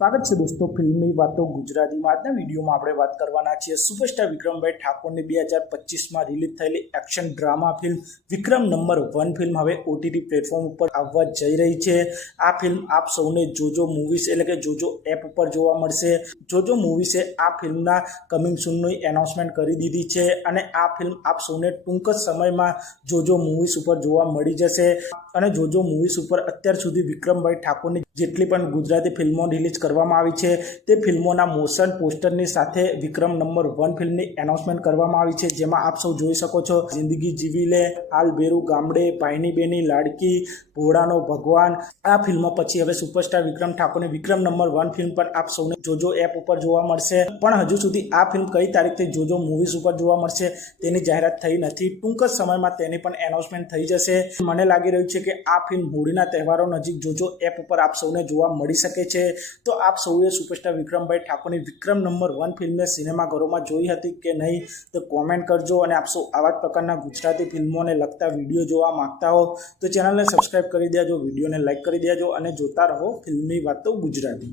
સ્વાગત છે દોસ્તો ફિલ્મની વાતો ગુજરાતીમાં। આજના વિડીયોમાં આપણે વાત કરવાના છીએ સુપરસ્ટાર વિક્રમભાઈ ઠાકોરની 2025માં રિલીઝ થયેલી એક્શન ડ્રામા ફિલ્મ વિક્રમ નંબર 1 ફિલ્મ હવે ઓટીટી પ્લેટફોર્મ ઉપર આવવા જઈ રહી છે। આ ફિલ્મ આપ સૌને જોજો મૂવીઝ એટલે કે જોજો એપ ઉપર જોવા મળશે। જોજો મૂવીઝે આ ફિલ્મના કમિંગ સૂનની એનાઉન્સમેન્ટ કરી દીધી છે અને આ ફિલ્મ આપ સૌને ટૂંક જ સમયમાં જોજો મૂવીઝ ઉપર જોવા મળી જશે। અને જોજો મૂવીઝ ઉપર અત્યાર સુધી વિક્રમભાઈ ઠાકોરની જેટલી પણ ગુજરાતી ફિલ્મો રિલીઝ કરવામાં આવી છે તે ફિલ્મોના મોશન પોસ્ટરની સાથે વિક્રમ નંબર 1 ફિલ્મની એનાઉન્સમેન્ટ કરવામાં આવી છે, જેમાં આપ સૌ જોઈ શકો છો જિંદગી જીવી લે, હાલ બેરું ગામડે, ભાઈની બેની લાડકી, ભોળાનો ભગવાન। આ ફિલ્મો પછી હવે સુપરસ્ટાર વિક્રમ ઠાકોરની વિક્રમ નંબર 1 ફિલ્મ પણ આપ સૌને જોજો એપ ઉપર જોવા મળશે। પણ હજુ સુધી આ ફિલ્મ કઈ તારીખથી જોજો મૂવીઝ ઉપર જોવા મળશે તેની જાહેરાત થઈ નથી। ટૂંક જ સમયમાં તેની પણ એનાઉન્સમેન્ટ થઈ જશે। મને લાગી રહ્યું છે કે આ ફિલ્મ હોળીના તહેવારો નજીક જોજો એપ ઉપર આપ સૌને જોવા મળી શકે છે। તો આપ સૌએ સુપરસ્ટાર વિક્રમભાઈ ઠાકોરની વિક્રમ નંબર 1 ફિલ્મને સિનેમાઘરોમાં જોઈ હતી કે નહીં તો કોમેન્ટ કરજો। અને આપ સૌ આવા જ પ્રકારના ગુજરાતી ફિલ્મોને લગતા વિડીયો જોવા માંગતા હો તો ચેનલને સબસ્ક્રાઈબ કરી દેજો, વિડીયોને લાઈક કરી દેજો અને જોતા રહો ફિલ્મની વાતો ગુજરાતી।